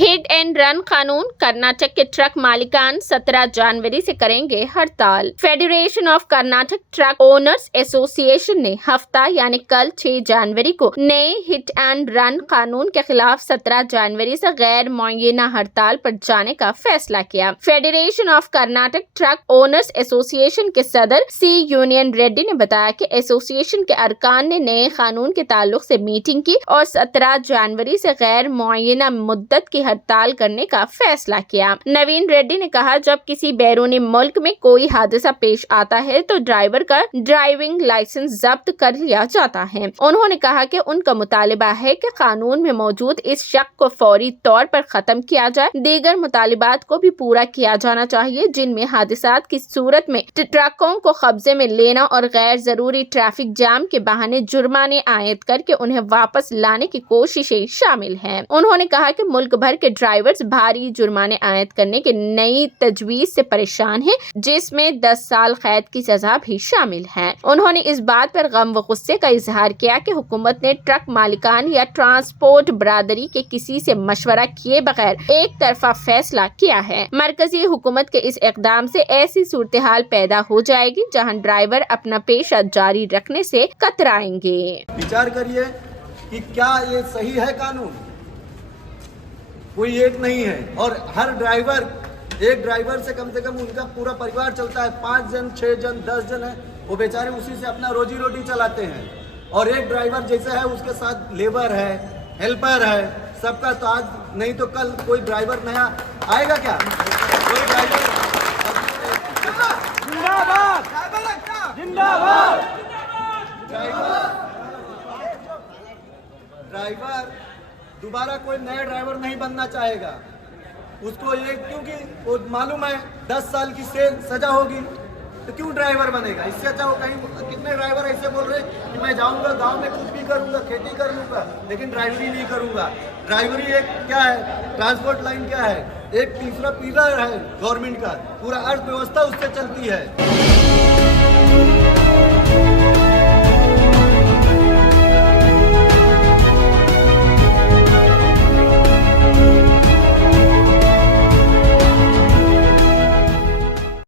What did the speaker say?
Hit and run कानून, कर्नाटक के truck मालिकान 17 जनवरी से करेंगे हड़ताल। Federation of Karnataka truck owners association ने हफ्ता यानी कल 6 जनवरी को नए हिट एंड रन कानून के खिलाफ 17 जनवरी से गैर मुअय्यना हड़ताल पर जाने का फैसला किया। Federation of Karnataka truck owners association के सदर सी यूनियन रेड्डी ने बताया कि एसोसिएशन के अरकान ने नए कानून के ताल्लुक से मीटिंग की और 17 जनवरी से गैर मुअय्यना मुद्दत की हड़ताल करने का फैसला किया। नवीन रेड्डी ने कहा, जब किसी बैरूनी मुल्क में कोई हादसा पेश आता है तो ड्राइवर का ड्राइविंग लाइसेंस जब्त कर लिया जाता है। उन्होंने कहा कि उनका मुतालिबा है कि कानून में मौजूद इस शक को फौरी तौर पर खत्म किया जाए। दीगर मुतालिबात को भी पूरा किया जाना चाहिए, जिनमें हादसात की सूरत में ट्रकों को कब्जे में लेना और गैर जरूरी ट्रैफिक जाम के बहाने जुर्माने आयद करके उन्हें वापस लाने की कोशिशें शामिल हैं। उन्होंने कहा कि मुल्क भर के ड्राइवर्स भारी जुर्माने आयद करने की नई तजवीज से परेशान हैं, जिसमें 10 साल कैद की सजा भी शामिल है। उन्होंने इस बात पर गम व गुस्से का इजहार किया कि हुकूमत ने ट्रक मालिकान या ट्रांसपोर्ट बरादरी के किसी से मशवरा किए बगैर एक तरफा फैसला किया है। मरकजी हुकूमत के इस इकदाम से ऐसी सूरत हाल पैदा हो जाएगी जहाँ ड्राइवर अपना पेशा जारी रखने से कतराएंगे। विचार करिए कि क्या ये सही है कानून? कोई एक नहीं है और हर ड्राइवर, एक ड्राइवर से कम उनका पूरा परिवार चलता है। 5 जन, 6 जन, 10 जन है, वो बेचारे उसी से अपना रोजी रोटी चलाते हैं। और एक ड्राइवर जैसे है उसके साथ लेबर है, हेल्पर है, सबका। तो आज नहीं तो कल कोई ड्राइवर नया आएगा क्या? कोई ड्राइवर जिंदाबाद जिंदाबाद। ड्राइवर दोबारा कोई नया ड्राइवर नहीं बनना चाहेगा। उसको ये, क्योंकि वो मालूम है 10 साल की सजा होगी, तो क्यों ड्राइवर बनेगा? इससे अच्छा वो कहीं, कितने ड्राइवर ऐसे बोल रहे कि मैं जाऊंगा गांव में, कुछ भी करूंगा, खेती कर लूंगा, लेकिन ड्राइवरी नहीं करूंगा। ड्राइवरी एक क्या है? ट्रांसपोर्ट लाइन क्या है? एक तीसरा पिलर है गवर्नमेंट का, पूरा अर्थव्यवस्था उससे चलती है।